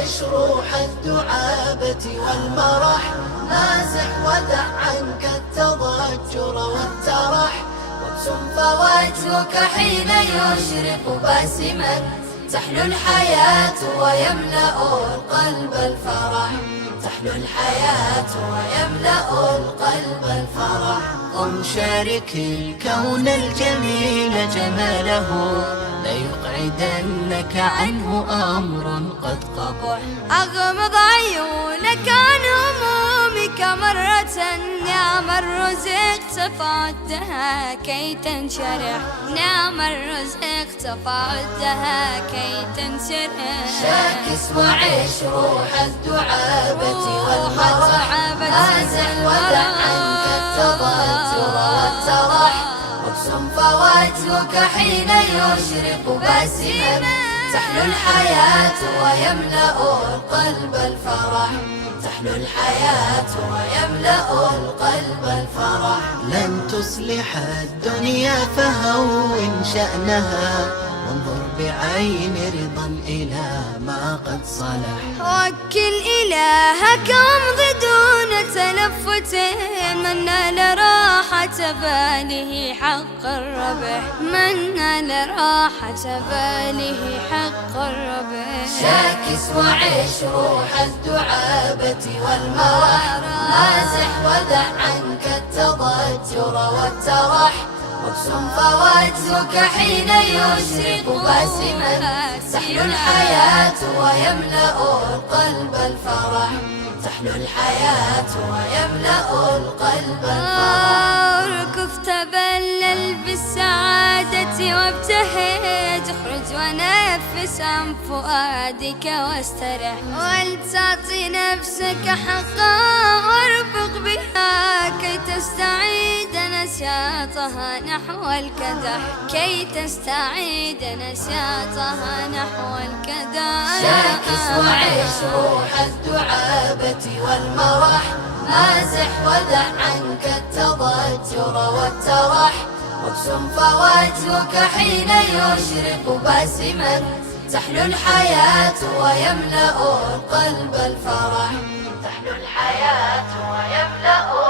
وعيش روح الدعابة والمرح، مازح ودع عنك التضجر والترح، وابسم فوجهك حين يشرق باسما، تحلو الحياة ويملأ القلب الفرح، تحلو الحياة ويملأ القلب الفرح. قم شارك الكون الجميل جماله، لا يقعدنك عنه أمر قد قبح. أغمض عيونك عن همومك مرة، نعم الرزق فعدها كي تنشرح، نعم الرزق فعدها كي تنشرح. شاكس وعيش روح الدعابة والمرح، مازح ودع عنك التضجر والترح، وابسم فوجهك حين يشرق باسما، تحلو الحياة ويملأ القلب الفرح، تحلو الحياة ويملأ القلب الفرح. لن تصلح الدنيا فهون شأنها، وانظر بعين رضا إلى ما قد صلح. وكل إلهك وامض دون تلفت، من نال راحة باله حق الربح، من نال راحة باله حق الربح. شاكس وعيش روح الدعابة والمرح، مازح ودع عنك التضجر والترح، وابسم فوجهك حين يشرق باسما، تحلو الحياة ويملأ القلب الفرح، تحلو الحياة ويملأ القلب الفرح. اركض تبلل بالسعادة وابتهج، اخرج ونفس عن فؤادك واسترح، ولتعطي نفسك حقها وارفق بها كي تستعيد نشاطها نحو الكدح، كي تستعيد نشاطها نحو الكدح. شاكس وعيش روح الدعابة والمرح، مازح ودع عنك التضجر والترح، وابسم فوجهك حين يشرق باسما، تحلو الحياة ويملأ القلب الفرح، تحلو الحياة ويملأ